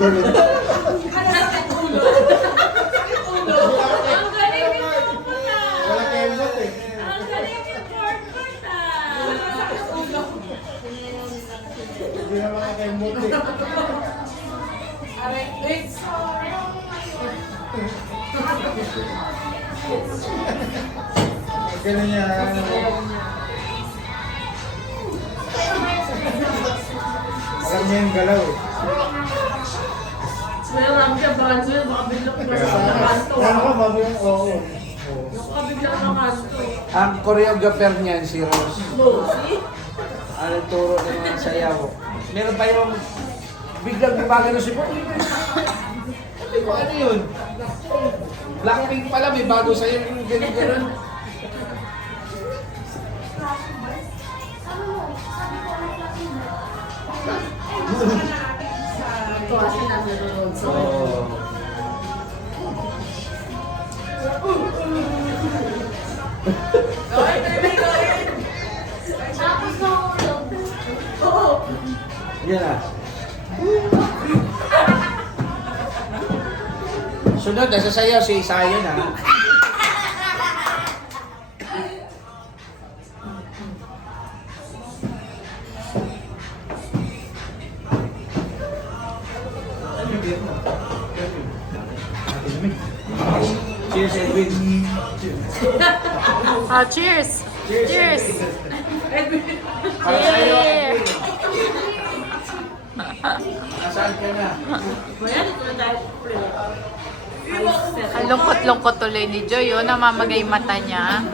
Tuloy. Ang galing yung pupunta. Wala kemot eh. Ang galing yung pupunta. Hindi na makakemot eh. Ganun yan. Alam niya yung galaw eh. Mayroon siya, baka biglang nasa kanto. Ano ka, bago yung oo. Baka biglang nakakanto. Ang choreographer niyan, si Rose. Bossy? Ano turo ng mga sayaw. Meron pa yung biglang gumagano si Bo. Sabi ko, ano yun? Blackpink pala, may bago sa'yo yung gano'n-gano'n. Ito kasi nanonood sa tapos na ulo. Oo. Yan ah. Sunod, nasa sayaw si Isayan ah. Cheers, Edwin. Ah, cheers! Cheers! Para sa'yo, Cheers! Edwin. Nasaan ka na? Bayan, ito na tayo. Ang lungkot-lungkot tuloy ni Joy, oh, namamagay mata niya.